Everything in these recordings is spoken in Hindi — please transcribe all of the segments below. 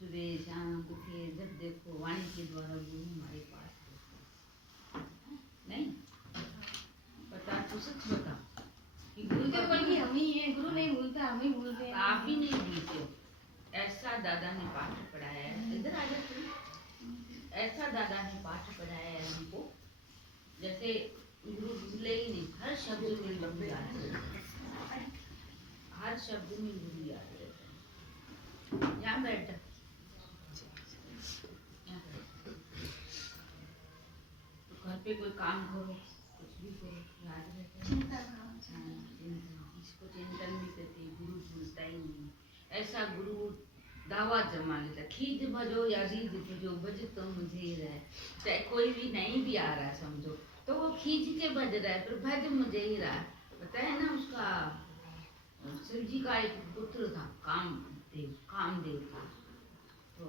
सुबह शाम उठे जब देखो वाणी के द्वारा गुरु हमारे पास होते हैं। नहीं बता तो सच बता कि गुरु तो बोल हम ही है, गुरु नहीं भूलता, हम ही भूलते हैं। आप भी नहीं भूलते हो। ऐसा दादा ने पाठ पढ़ाया है, इधर आ जाते ऐसा दादा ने पाठ पढ़ाया है हमको, जैसे गुरु भूले ही नहीं। हर शब्द में गुरु याद रहता है, हर शब्द में गुरु याद रहता है। यहाँ बैठ तो घर पे कोई काम करो, कुछ भी करो, याद रहता है। इसको चिंतन भी करते, गुरु भूलता ही नहीं। ऐसा गुरु दावा जमा लेता, खींच भजो या रीझ भजो, भज तो मुझे ही रहे। चाहे कोई भी नहीं भी आ रहा समझो, तो वो खींच के भज रहा है, फिर भज मुझे ही रहा। बताया ना, उसका शिव जी का एक पुत्र था, कामदेव था। तो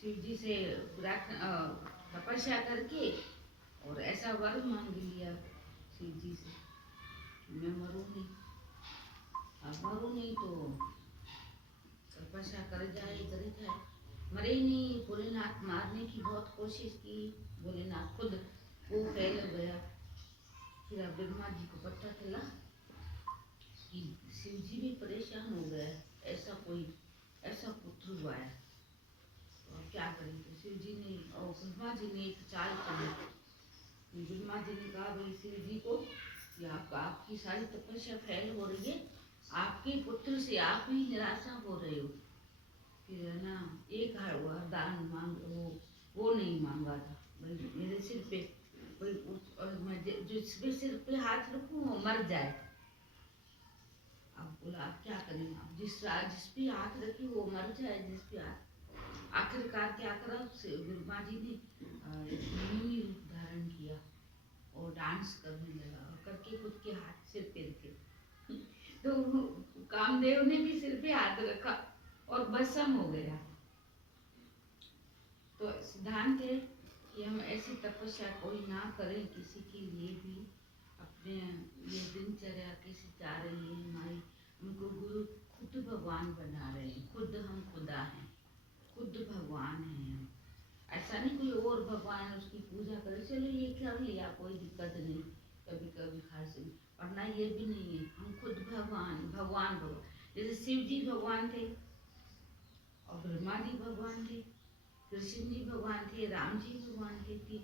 शिव जी से तपस्या करके और ऐसा वर मांग लिया शिव जी से, मैं मरूं नहीं। अब मरूं नहीं तो तपस्या कर जाए, मरे ही नहीं। भोलेनाथ मारने की बहुत कोशिश की, भोलेनाथ खुद वो फैल गया। फिर ब्रह्मा जी को पता चला कि शिव जी भी परेशान हो गया, ऐसा पुत्र हुआ है, और क्या करें। तो शिव जी ने और ब्रह्मा जी ने एक चाल चली। ब्रह्मा जी ने कहा, भाई शिव जी को, आपकी सारी तपस्या फैल हो रही है, आपके पुत्र से आप ही निराशा हो रहे हो। फिर है ना, एक वरदान मांग, वो नहीं मांगा था, भाई मेरे सिर पे मैं जो सिर पे हाथ रखूं वो मर जाए। अब बोला आप क्या करें, आप जिस पे हाथ रखी वो मर जाए, जिस पे हाथ। आखिरकार क्या करा, ब्रह्मा जी ने नीली रूप धारण किया और डांस करने लगा, और करके खुद के हाथ सिर पे रखे। तो कामदेव ने भी सिर पे हाथ रखा और भस्म हो गया। तो सिद्धांत है कि हम ऐसी तपस्या कोई ना करें किसी के लिए भी। अपने ये दिनचर्या कैसी जा रही है हमारी, हमको गुरु खुद भगवान बना रहे हैं। खुद हम खुदा हैं, खुद भगवान हैं हम। ऐसा नहीं कोई और भगवान है उसकी पूजा करे, चलो ये कर लिया कोई दिक्कत नहीं, कभी कभी खास पढ़ना, ये भी नहीं है। हम खुद भगवान। जैसे शिव जी भगवान थे और ब्रह्मा जी भगवान थे, कृष्ण जी भगवान थे, राम जी भगवान थे।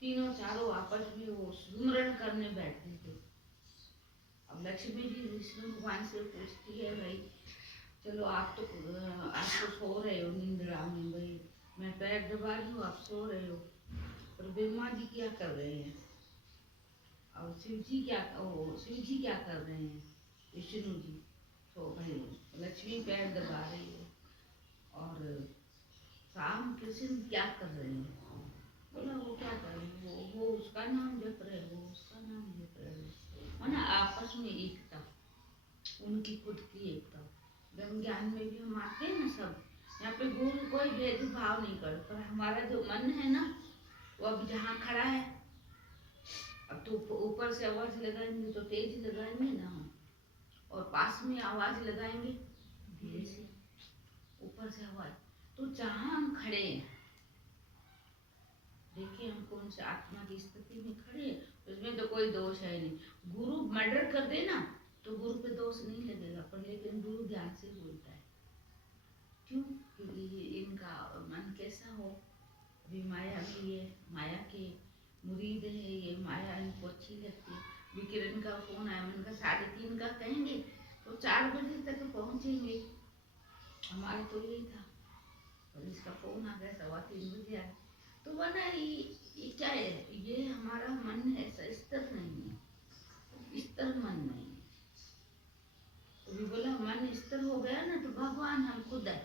तीनों चारों आपस में वो सुमरण करने बैठते थे। अब लक्ष्मी जी विष्णु भगवान से पूछती है, भाई चलो आप तो सो रहे हो निंद्रा में, भाई मैं पैर दबा रही हूँ, आप सो रहे हो, और ब्रह्मा जी क्या कर रहे हैं, और शिव जी क्या कर रहे हैं, विष्णु जी। तो भाई लक्ष्मी पैर दबा रही है, और राम कृष्ण क्या कर रहे हैं। बोला वो क्या कर रहे हैं, वो उसका नाम जप रहे, वो उसका नाम जप रहे। माना आपस में एकता, उनकी खुद की एकता। ब्रह्म ज्ञान में भी हम आते हैं ना सब, यहाँ पे गुरु कोई भेदभाव नहीं कर, पर हमारा जो मन है ना, वो अब जहाँ खड़ा है, अब तो ऊपर से आवाज लगाएंगे तो तेज लगाएंगे ना हम, और पास में आवाज लगाएंगे धीरे से, ऊपर से आवाज। तो जहाँ हम खड़े हैं, देखिए हम कौन से आत्मा की स्थिति में खड़े हैं, उसमें तो कोई दोष है नहीं। गुरु मर्डर कर दे ना तो गुरु पे दोष नहीं लगेगा, पर लेकिन गुरु ध्यान से बोलता है। क्यों? क्योंकि इनका मन कैसा हो, अभी माया में ये माया के मुरीद है, ये माया इनको अच्छी लगती है। विकिरण का फोन आया, मन का 3:30 का कहेंगे तो 4 बजे तक पहुंचेंगे। हमारे तो यही था, और इसका फोन आ गया 3:15 बजे आया। तो बना ये क्या है, ये हमारा मन है, स्थिर नहीं है, स्थिर मन नहीं है। तो भी बोला मन स्थिर हो गया ना, तो भगवान हम खुद है।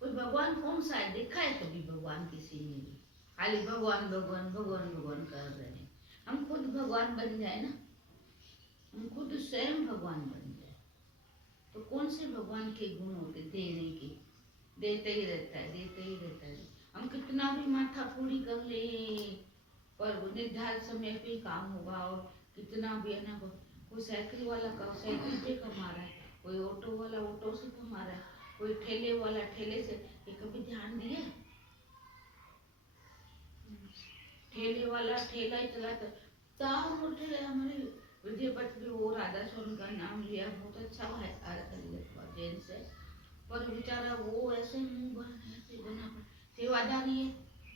कोई भगवान कौन सा है, देखा है कभी भगवान किसी ने भी? खाली भगवान भगवान भगवान भगवान कर रहे हैं। हम खुद भगवान बन जाए ना, हम खुद स्वयं भगवान बन जाए, तो कौन से भगवान के गुण होते देने के, देते ही रहता है, देते ही रहता है। हम कितना भी माथा फोड़ी कर ले, पर निर्धारित समय पे काम होगा। और कितना भी है ना, कोई साइकिल वाला का साइकिल पे कमा रहा है, कोई ऑटो वाला ऑटो से कमा रहा है, कोई ठेले वाला ठेले से, ये कभी ध्यान दिए? ठेले वाला ठेला ही चलाता, दाम ठेला हमारे विजयपथ में, वो राधा सोन का नाम लिया, बहुत अच्छा है जेंट्स है, पर बेचारा वो ऐसे मुंह बना ऐसे बना, सेवादारी है,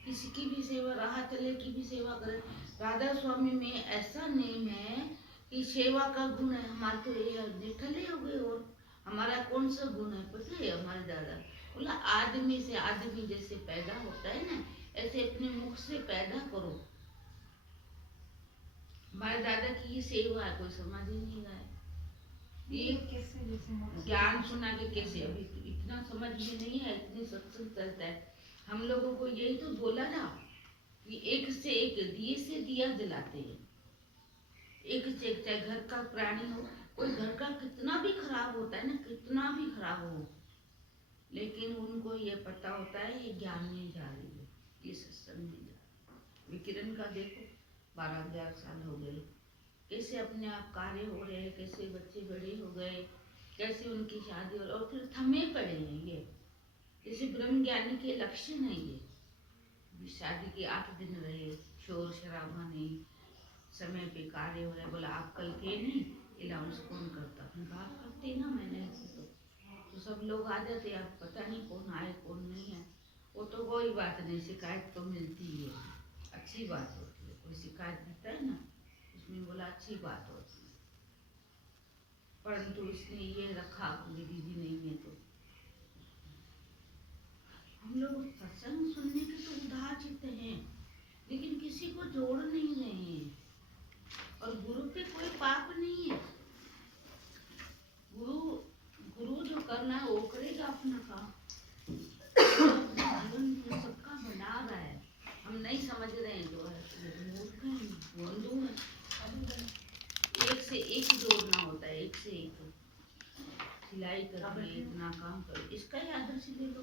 किसी की भी सेवा, राह चले की भी सेवा करे। राधा स्वामी में ऐसा नेम है कि सेवा का गुण है। हमारे तो ये निठले हो गए, और हमारा कौन सा गुण है पता है? हमारे दादा बोला आदमी से आदमी जैसे पैदा होता है ना, ऐसे अपने मुख से पैदा करो। हमारे दादा की ये सेवा है, कोई समझ ही नहीं रहा है। ये कैसे ज्ञान सुना के कैसे, अभी तो इतना समझ में नहीं है, इतनी सत्संग चलता है। हम लोगों को यही तो बोला ना कि एक से एक दिए से दिया जलाते हैं, एक से एक, चाहे घर का प्राणी हो, कोई घर का कितना भी खराब होता है ना, कितना भी खराब हो, लेकिन उनको ये पता होता है ये ज्ञान में जा रही है, ये सत्संग में जा रही है। विकिरण का देखो 12,000 साल हो गए, कैसे अपने आप कार्य हो रहे हैं, कैसे बच्चे बड़े हो गए, कैसे उनकी शादी हो, और फिर थमे पड़े हैं ये। जैसे ब्रह्म ज्ञानी के लक्षण है ये, शादी के 8 दिन रहे, शोर शराबा नहीं, समय पे कार्य हो रहा है। बोला आप कल के नहीं अलाउंस कौन करता? बात करते ना, मैंने ऐसे तो सब लोग आ जाते, आप पता नहीं कौन आए कौन नहीं है, वो तो कोई बात नहीं, शिकायत तो मिलती ही है, अच्छी बात होती है। कोई शिकायत देता है ना, उसमें बोला अच्छी बात होती है, परंतु इसने ये रखा दीदी जी नहीं है तो हम लोग सत्संग सुनने के तो उदार चित्त हैं, लेकिन किसी को जोड़ नहीं रहे हैं। और गुरु पे कोई पाप नहीं है, गुरु जो करना है वो करेगा अपना काम, जीवन में सबका बना रहा है, हम नहीं समझ रहे हैं। जो है मूर्ख है, बंधु है, एक से एक जोड़ना होता है, एक से एक सिलाई करके इतना काम कर, इसका ही आदर्श ले लो।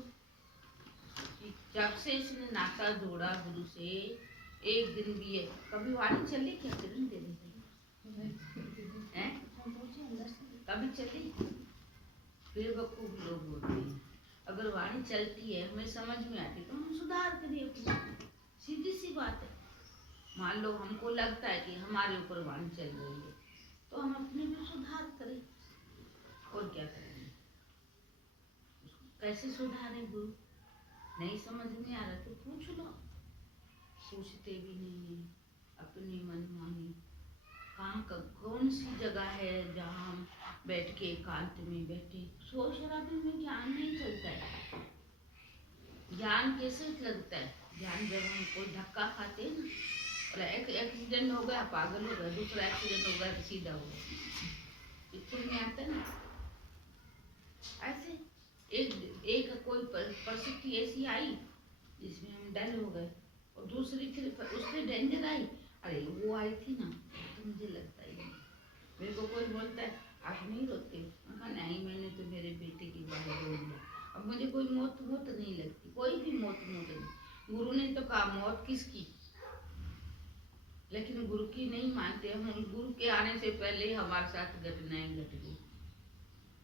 जब से इसने नाता जोड़ा गुरु से, एक दिन भी है कभी वाणी चली क्या? चलन दे देते हैं, कभी चली? बेवकूफ लोग होते हैं। अगर वाणी चलती है, हमें समझ में आती तो हम सुधार करिए अपना, सीधी सी बात है। मान लो हमको लगता है कि हमारे ऊपर वाणी चल रही है, तो हम अपने में सुधार करें, और क्या करेंगे? कैसे सुधारें? गुरु नहीं समझ में आ रहा तो पूछ लो, पूछते भी नहीं है, अपनी मनमानी। कहाँ का कौन सी जगह है जहाँ हम बैठ के एकांत में बैठे? शोर शराबे में ज्ञान नहीं चलता है। ज्ञान कैसे लगता है? ज्ञान जब हम कोई धक्का खाते हैं ना, और एक एक्सीडेंट हो गया, पागल हो गया, दूसरा एक्सीडेंट हो गया तो सीधा हो गया, पिक्चर में आता है ना। ऐसे एक कोई परिस्थिति ऐसी आई जिसमें हम डल हो गए, और दूसरी फिर उससे डेंजर आई, अरे वो आई थी ना तो मुझे लगता ही नहीं। मेरे को कोई बोलता है आप नहीं रोते? नहीं, मैंने तो मेरे बेटे की बात रो दिया, अब मुझे कोई मौत नहीं लगती, कोई भी मौत नहीं। गुरु ने तो कहा मौत किसकी, लेकिन गुरु की नहीं मानते हम। गुरु के आने से पहले हमारे साथ घटनाएं घट गई,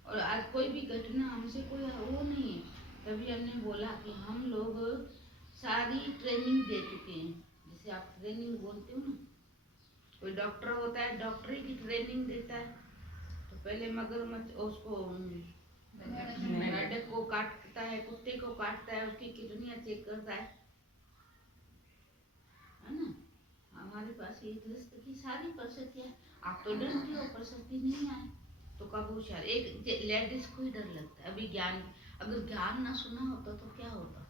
और आज कोई भी घटना हमसे कोई वो नहीं है। तभी हमने बोला कि हम लोग सारी ट्रेनिंग दे चुके हैं, जैसे आप ट्रेनिंग बोलते हो ना, कोई डॉक्टर होता है डॉक्टरी की ट्रेनिंग देता है, तो पहले मगरमच्छ उसको मेंढक को काटता है, कुत्ते को काटता है, उसकी किडनियां चेक करता है ना। हमारे पास ये गृहस्थ की सारी परिस्थितियाँ, आप तो डरते हो, परिस्थिति नहीं आए तो कब होशियार। एक लेडीज को ही डर लगता है। अभी ज्ञान, अगर ज्ञान ना सुना होता तो क्या होता?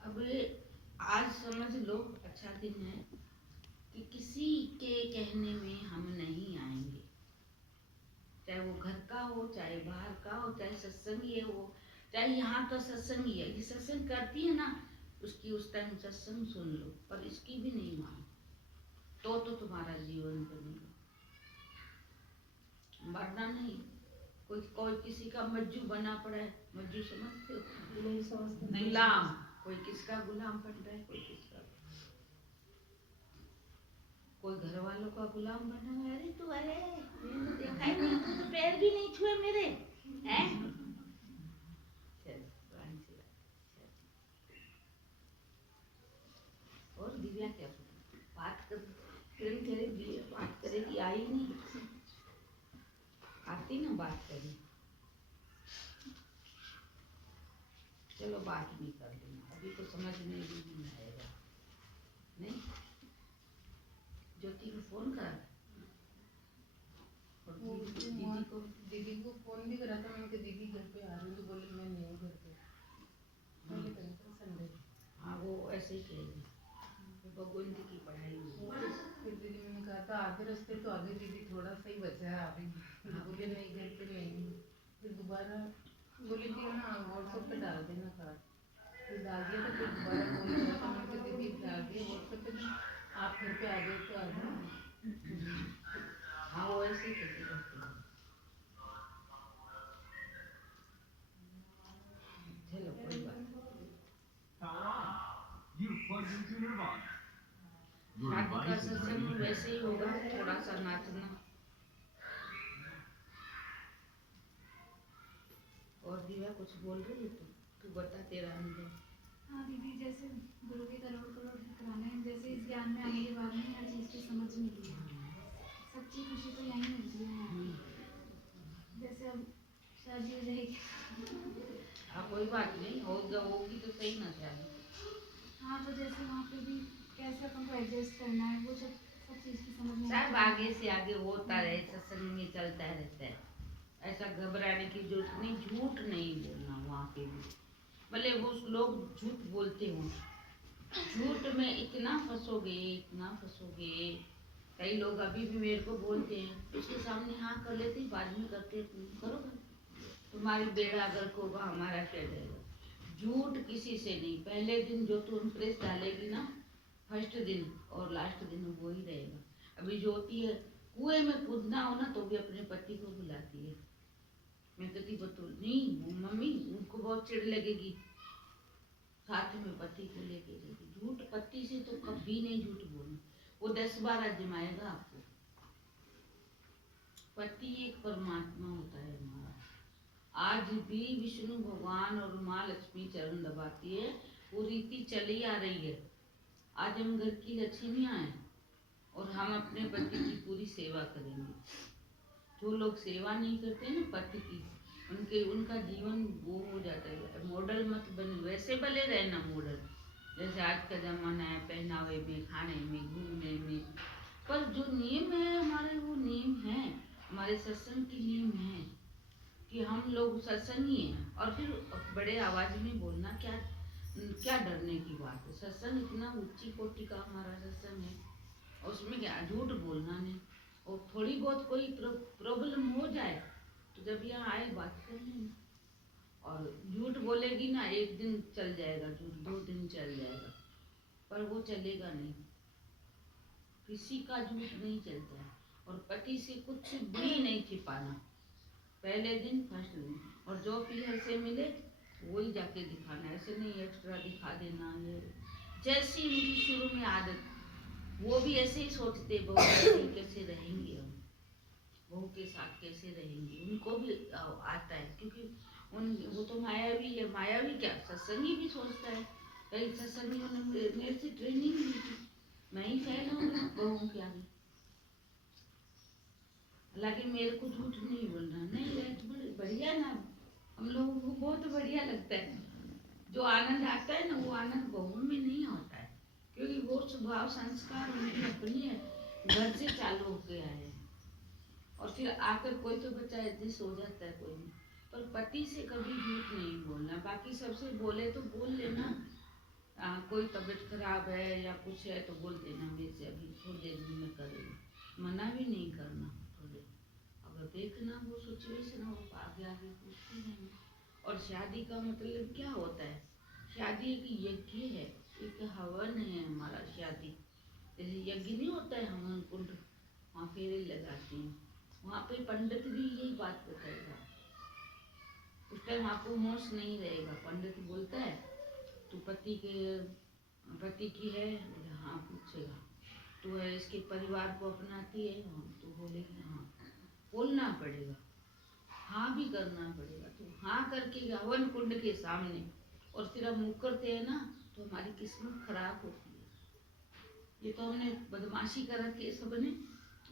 अब आज समझ लो अच्छा दिन है कि किसी के कहने में हम नहीं आएंगे, चाहे वो घर का हो, चाहे बाहर का हो, चाहे सत्संगी हो, चाहे यहाँ का सत्संगी है। ये सत्संग करती है ना, उसकी उस टाइम सत्संग सुन लो, पर इसकी भी नहीं मानो तो तुम्हारा जीवन बनेगा, मरना नहीं। कोई किसी का मज्जू बना पड़ा है, मज्जू समझते हो? नहीं समझते, गुलाम, कोई किसका गुलाम बन रहा है, कोई किसका, कोई घर वालों का गुलाम बना हुआ है। अरे तू, अरे मैंने देखा ही नहीं, तू तो पैर भी नहीं छुए मेरे, हैं? बात भी कर लेना, अभी तो समझ में भी नहीं आएगा। नहीं, ज्योति को फोन करा और दीदी को फोन भी करा था मैंने कि दीदी घर पे आ रही हूँ, तो बोली मैं नहीं हूँ घर पे, पहले कहीं था संडे। हाँ वो ऐसे ही कहेगी, भगवंती की पढ़ाई हुई। फिर दीदी मैंने कहा था आधे रास्ते तो आगे दीदी थोड़ा सा ही बचा है अभी, बोले नहीं घर पे नहीं हूँ। फिर दोबारा बोली थी ना व्हाट्सएप पे डाल देना कार्ड, फिर डाल दिया तो फिर दोबारा बोली तो मैंने कहा दीदी डाल दिया व्हाट्सएप पे, आप घर पे आ गए तो आ जाओ। हाँ वो ऐसे ही करती रहती है। चलो कोई बात नहीं। शादी का सत्संग वैसे ही होगा, थोड़ा सा नाचना। और दिव्या कुछ बोल रही है तू बता तेरा अनुभव। हाँ दीदी, जैसे गुरु के करोड़ करोड़ ठिकाने हैं, जैसे इस ज्ञान में आने के बाद में हर चीज़ की समझ मिली है। सच्ची खुशी तो यहीं मिलती है हमें। जैसे अब शादी हो जाएगी। हाँ कोई बात नहीं, होगी तो सही ना शादी। हाँ तो जैसे वहाँ पे भी कैसे अपन को एडजस्ट करना है, वो सब चीज़ की समझ में सब आगे से आगे होता रहे, सत्संग में चलता रहता है। ऐसा घबराने की जरूरत नहीं, झूठ नहीं बोलना वहाँ पे भी, भले वो लोग झूठ बोलते हों, झूठ में इतना फंसोगे। कई लोग अभी भी मेरे को बोलते हैं, उसके सामने हाँ कर लेते, बाद में करते करोगे, तुम्हारी बेड़ा गर्क होगा, हमारा क्या जाएगा। झूठ किसी से नहीं, पहले दिन जो तू इम्प्रेस डालेगी ना, फर्स्ट दिन और लास्ट दिन वो ही रहेगा। अभी जो होती है कुएं में कूदना हो ना तो भी अपने पति को बुलाती है। मैं कहती बतूल नहीं मम्मी, उनको बहुत चिढ़ लगेगी, साथ में पति को लेके जाएगी। झूठ पति से तो कभी नहीं झूठ बोलना, वो 10 बार आजमाएगा आपको। पति एक परमात्मा होता है हमारा। आज भी विष्णु भगवान और माँ लक्ष्मी चरण दबाती है, वो रीति चली आ रही है। आज हम घर की लक्ष्मियाँ हैं और हम अपने पति की पूरी सेवा करेंगे। जो लोग सेवा नहीं करते ना पति की, उनका जीवन वो हो जाता है। मॉडल मत बने, वैसे भले रहना मॉडल, जैसे आज का जमाना है, पहनावे में, खाने में, घूमने में, पर जो नियम है हमारे, वो नियम है हमारे सत्संग की नियम है कि हम लोग सत्संगी हैं। और फिर बड़े आवाज में बोलना क्या डरने की बात है। सत्संग इतना ऊंची कोटि का हमारा सत्संग है, उसमें क्या झूठ बोलना नहीं। और थोड़ी बहुत कोई प्रॉब्लम हो जाए तो जब यहाँ आए बात कर लेना। और झूठ बोलेगी ना, एक दिन चल जाएगा झूठ, 2 दिन चल जाएगा, पर वो चलेगा नहीं। किसी का झूठ नहीं चलता है। और पति से कुछ भी नहीं छिपाना, पहले दिन फर्स्ट दिन। और जो पीहर से मिले वही जाके दिखाना, ऐसे नहीं एक्स्ट्रा दिखा देना। ये जैसी उनकी शुरू में आदत, वो भी ऐसे ही सोचते बहू कैसे रहेंगे, हम बहू के साथ कैसे रहेंगे, उनको भी आता है। क्योंकि वो तो मायावी है। मायावी क्या, सत्संगी भी सोचता है। कई सत्संगियों ने मेरे से ट्रेनिंग ली थी, मैं ही फैल हूँ बहू के आगे। हालांकि मेरे को झूठ नहीं बोलना, नहीं बढ़िया ना, हम लोगों को बहुत बढ़िया लगता है। जो आनंद आता है ना, वो आनंद बहू में नहीं होता है, क्योंकि वो स्वभाव संस्कार उनकी अपनी है, घर से चालू होके आए हैं। और फिर आकर कोई तो बच्चा एडजस्ट हो जाता है, कोई नहीं। पर पति से कभी झूठ नहीं बोलना। बाकी सबसे बोले तो बोल लेना, कोई तबीयत खराब है या कुछ है तो बोल देना, मेरे से अभी थोड़ी देर में करेंगे, मना भी नहीं करना। थोड़े अगर देखना वो सिचुएशन हो, आगे आगे पूछते रहेंगे। और शादी का मतलब क्या होता है, शादी एक यज्ञ है, एक हवन है हमारा। शादी जैसे यज्ञ नहीं होता है, हवन कुंड, वहाँ फेरे लगाते हैं, वहाँ पे पंडित भी यही बात बताएगा। उस टाइम आपको होश नहीं रहेगा, पंडित बोलता है तू पति की है, हाँ पूछेगा तू है इसके परिवार को अपनाती है, तो बोलेगी हाँ, बोलना पड़ेगा, हाँ भी करना पड़ेगा। तो हाँ करके हवन कुंड के सामने, और फिर हम मुकरते हैं ना तो हमारी किस्मत खराब होती है। ये तो हमने बदमाशी कर रखी है सबने,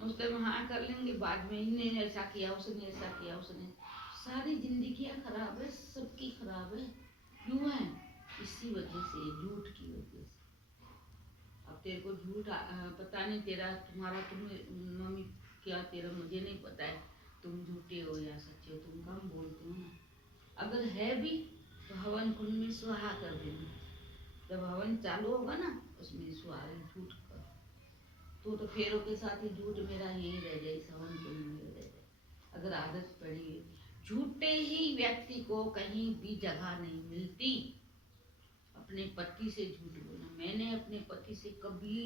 उस टाइम हाँ कर लेंगे, बाद में इन्हें ऐसा किया, उसने ऐसा किया, उसने, सारी जिंदगियाँ खराब है, सबकी खराब है। क्यों है? इसी वजह से, झूठ की वजह से। अब तेरे को झूठ पता नहीं, तुम्हारा तुम्हें मम्मी क्या तेरा मुझे नहीं पता है, तुम झूठे हो या सच्चे हो, तुम कम बोलते हो ना। अगर है भी तो हवन कुंड में सुहा कर देना। जब हवन चालू होगा ना उसमें सुहा झूठ कर, तो फेरों के साथ ही झूठ मेरा यहीं रह जाए, इस हवन कुंड में रह जाए। अगर आदत पड़ी, झूठे ही व्यक्ति को कहीं भी जगह नहीं मिलती। अपने पति से झूठ बोला, मैंने अपने पति से कभी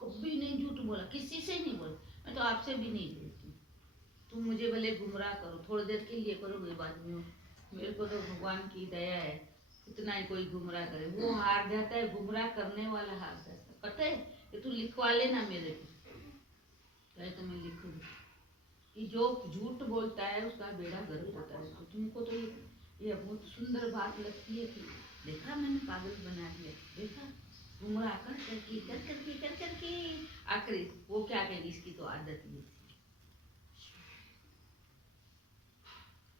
कभी नहीं झूठ बोला, किसी से नहीं बोला, मैं तो आपसे भी नहीं बोलती। तुम मुझे भले गुमराह करो, थोड़ी देर के लिए करोगे, बाद में मेरे को तो भगवान की दया है, इतना ही कोई गुमराह करे, वो हार जाता है, गुमराह करने वाला हार जाता है। पता है कि तू लिखवा लेना मेरे को, चाहे तो मैं लिख दूँ कि जो झूठ बोलता है उसका बेड़ा गर्क होता है। तो तुमको तो ये बहुत सुंदर बात लगती है कि देखा मैंने पागल बना दिया, देखा गुमराह कर करके आखिरी वो क्या कहेगी, इसकी तो आदत ही थी।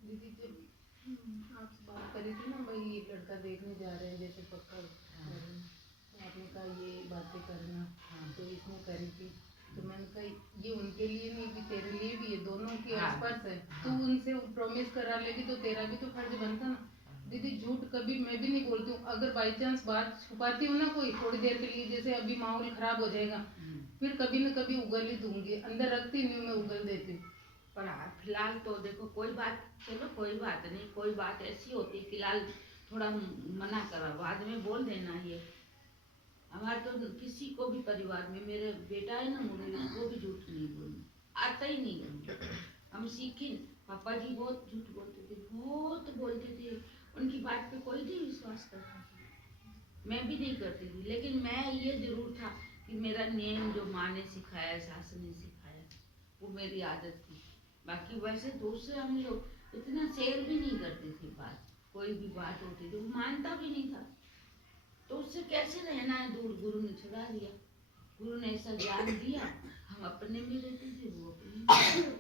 दीदी जब आपसे बात करी थी ना, भाई ये लड़का देखने जा रहे हैं जैसे पक्का, आपने कहा ये बातें करना, तो इसने करी थी, तो मैंने कहा ये उनके लिए नहीं भी तेरे लिए भी है, दोनों की आसपास है, तू उनसे प्रॉमिस करा लेगी तो तेरा भी तो फर्ज बनता ना। दीदी झूठ कभी मैं भी नहीं बोलती हूँ, अगर बाई चांस बात छुपाती हूँ ना कोई थोड़ी देर के लिए, जैसे अभी माहौल खराब हो जाएगा, फिर कभी न कभी उगल ही दूंगी, अंदर रखती नहीं हूँ, मैं उगल देती हूँ। पर फिलहाल तो देखो कोई बात, चलो कोई बात नहीं, कोई बात ऐसी होती फिलहाल थोड़ा मना करा, बाद में बोल देना। ये हमारे तो किसी को भी परिवार में, मेरे बेटा है ना मुझे, उसको भी झूठ नहीं बोलना आता ही नहीं है। हम सीखे, पापा जी बहुत झूठ बोलते थे, बहुत बोलते थे, उनकी बात पे कोई नहीं विश्वास करता था, मैं भी नहीं करती थी। लेकिन मैं ये जरूर था कि मेरा नियम जो माँ ने सिखाया, सास ने सिखाया, वो मेरी आदत थी। बाकी वैसे दूसरे हम लोग इतना शेयर भी नहीं करते थे बात, कोई भी बात होती थी वो मानता भी नहीं था, तो उससे कैसे रहना है दूर। गुरु ने छुड़ा दिया, गुरु ने ऐसा ज्ञान दिया, हम अपने में रहते थे, वो अपने में।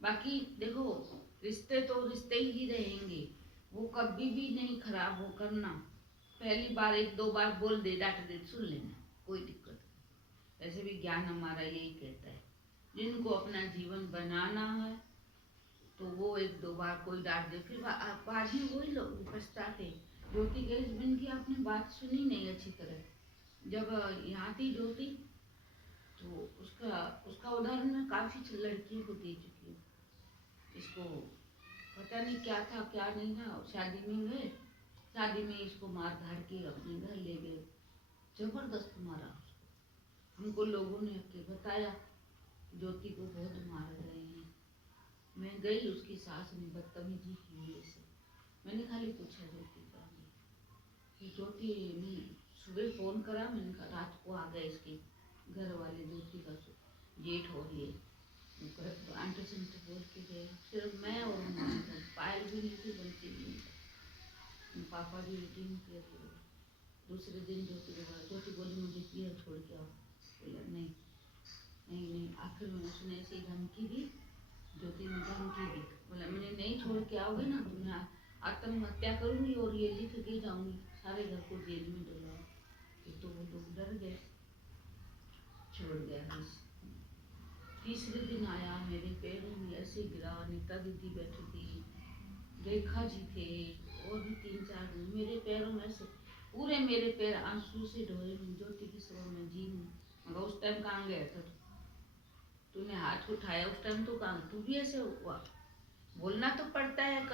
बाकी देखो रिश्ते तो रिश्ते ही रहेंगे, वो कभी भी नहीं खराब हो करना। पहली बार एक दो बार बोल दे, डांट दे, सुन लेना, कोई दिक्कत नहीं। वैसे भी ज्ञान हमारा यही कहता है, जिनको अपना जीवन बनाना है तो वो एक दो बार कोई डांट दे, फिर बाद में वही लोग पछताते। ज्योति के हस्बैंड की आपने बात सुनी नहीं अच्छी तरह, जब यहाँ थी ज्योति तो उसका उदाहरण मैं काफ़ी लड़कियों को दे चुकी हूँ। इसको पता नहीं क्या था क्या नहीं था, शादी में गए, शादी में इसको मार धाड़ के अपने घर ले गए, जबरदस्त मारा उसको। हमको लोगों ने आके बताया ज्योति को बहुत मार रहे हैं। मैं गई, उसकी सास ने बदतमीजी की मेरे से, मैंने खाली पूछा ज्योति का, ज्योति ने सुबह फ़ोन करा, मैंने कहा रात को आ गए इसके घर वाले, ज्योति का जेठ हो ये आंटी से बोल के गए। सिर्फ मैं और पायल भी नहीं थी, बनती भी नहीं थी, पापा भी मीटिंग किया। दूसरे दिन ज्योति बोली मुझे पिया छोड़ के आओ, बोला नहीं नहीं नहीं। आखिर में उसने ऐसी धमकी दी, ज्योति ने धमकी दी, बोला मैंने नहीं छोड़ के आओगे ना तो मैं आत्महत्या करूँगी और ये लिख के जाऊँगी, सारे घर को जेल में डलवाओ। तो वो लोग डर गए, छोड़ गया। बस तीसरे दिन आया, मेरे पैरों में ऐसे गिरा, नीता दीदी बैठी थी, रेखा जी थे और भी 3-4 दिन, मेरे पैरों में ऐसे पूरे मेरे पैर आंसू से ढोए। ज्योति की सभा में जी में, मगर उस टाइम कहाँ गया था तूने हाथ उठाया, उस टाइम तो कहाँ, तू भी ऐसे हुआ। बोलना तो पड़ता है,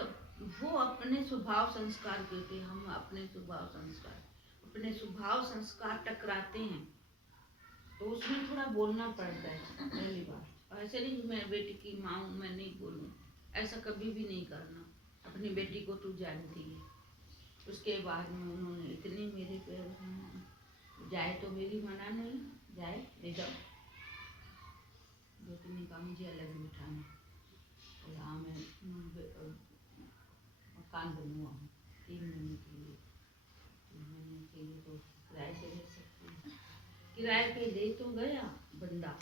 वो अपने स्वभाव संस्कार कहते हैं, हम अपने स्वभाव संस्कार, अपने स्वभाव संस्कार टकराते हैं तो उसमें थोड़ा बोलना पड़ता है पहली बार। ऐसे नहीं मैं बेटी की माँ हूँ मैं नहीं बोलूँ, ऐसा कभी भी नहीं करना। अपनी बेटी को तू जानती है। उसके बाद में उन्होंने इतने मेरे पैर, जाए तो मेरी मना नहीं, जाए ले जाओ। ज्योति ने कहा मुझे अलग बिठाना, और हाँ मैं मकान बनूँगा 3 महीने के लिए, 3 महीने के लिए तो किराए से रह सकती हूँ। किराए पे ले तो गया बंदा,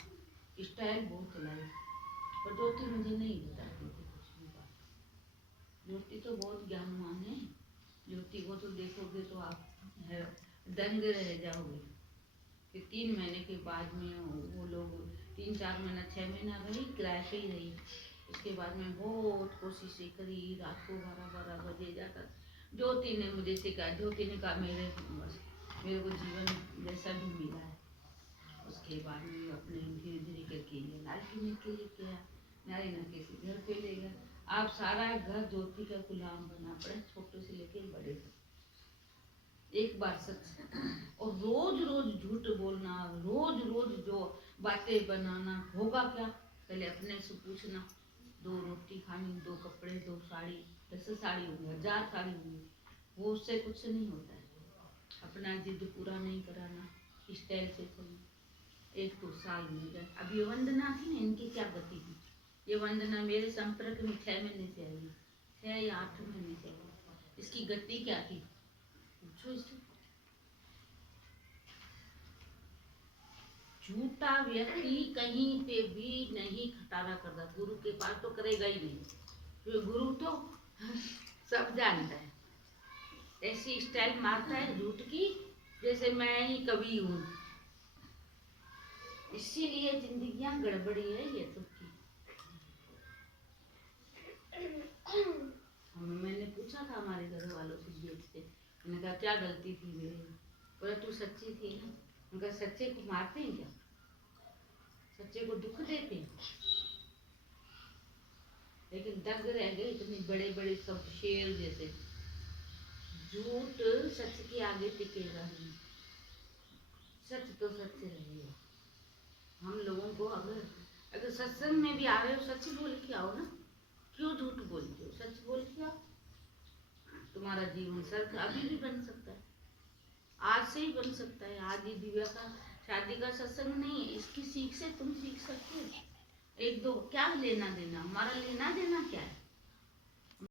स्टाइल बहुत चलाई, पर ज्योति मुझे नहीं बताती थी कुछ भी बात। ज्योति तो बहुत ज्ञानवान है, ज्योति को तो देखोगे तो आप दंग रह जाओगे कि 3 महीने के बाद में वो लोग 3-4 महीना 6 महीना रही, किराए पे ही रही। उसके बाद में बहुत कोशिशें करी, रात को 12-12 बजे जाकर ज्योति ने मुझे सिखाया। ज्योति ने कहा मेरे को जीवन जैसा भी मिला है। उसके बाद में अपने धीरे धीरे करके ये लालची ने के लिए किया, नारी ना किसी घर पे ले गया। आप सारा घर ज्योति का गुलाम बना पड़े, छोटे से लेके बड़े तक। एक बार सच और रोज रोज झूठ बोलना, रोज रोज जो बातें बनाना, होगा क्या? पहले अपने से पूछना। 2 रोटी खानी, 2 कपड़े, 2 साड़ी, 10 साड़ी होंगी, 1000 साड़ी होंगी, वो उससे कुछ नहीं होता है। अपना जिद पूरा नहीं कराना, स्टाइल से चलना। 1-2 साल में जाए। अब ये वंदना थी ना, इनकी क्या गति थी? ये वंदना मेरे संपर्क में 6 महीने से आई, 6 या 8 महीने से आई। इसकी गति क्या थी पूछो इससे। झूठा व्यक्ति कहीं पे भी नहीं खटारा करता, गुरु के पास तो करेगा ही नहीं, क्योंकि गुरु तो सब जानता है। ऐसी स्टाइल मारता है झूठ की जैसे मैं ही कवि हूँ। इसीलिए जिंदगियां गड़बड़ी है ये सबकी। मैंने पूछा था हमारे घर वालों से, जेठ से, मैंने कहा क्या गलती थी मेरी? बोला तू सच्ची थी ना। उनका सच्चे को मारते हैं क्या? सच्चे को दुख देते हैं? लेकिन दंग रह गए इतने बड़े बड़े सब शेर जैसे। झूठ सच के आगे टिकेगा नहीं, सच तो सच रहेगा। हम लोगों को अगर सत्संग में भी आ रहे हो, सच बोल के आओ ना। क्यों झूठ बोलते हो? सच बोल के आओ, तुम्हारा जीवन स्वर्ग अभी भी बन सकता है, आज से ही बन सकता है। आज ये दिव्या का शादी का सत्संग नहीं है, इसकी सीख से तुम सीख सकते हो। 1-2 क्या लेना देना, हमारा लेना देना क्या है?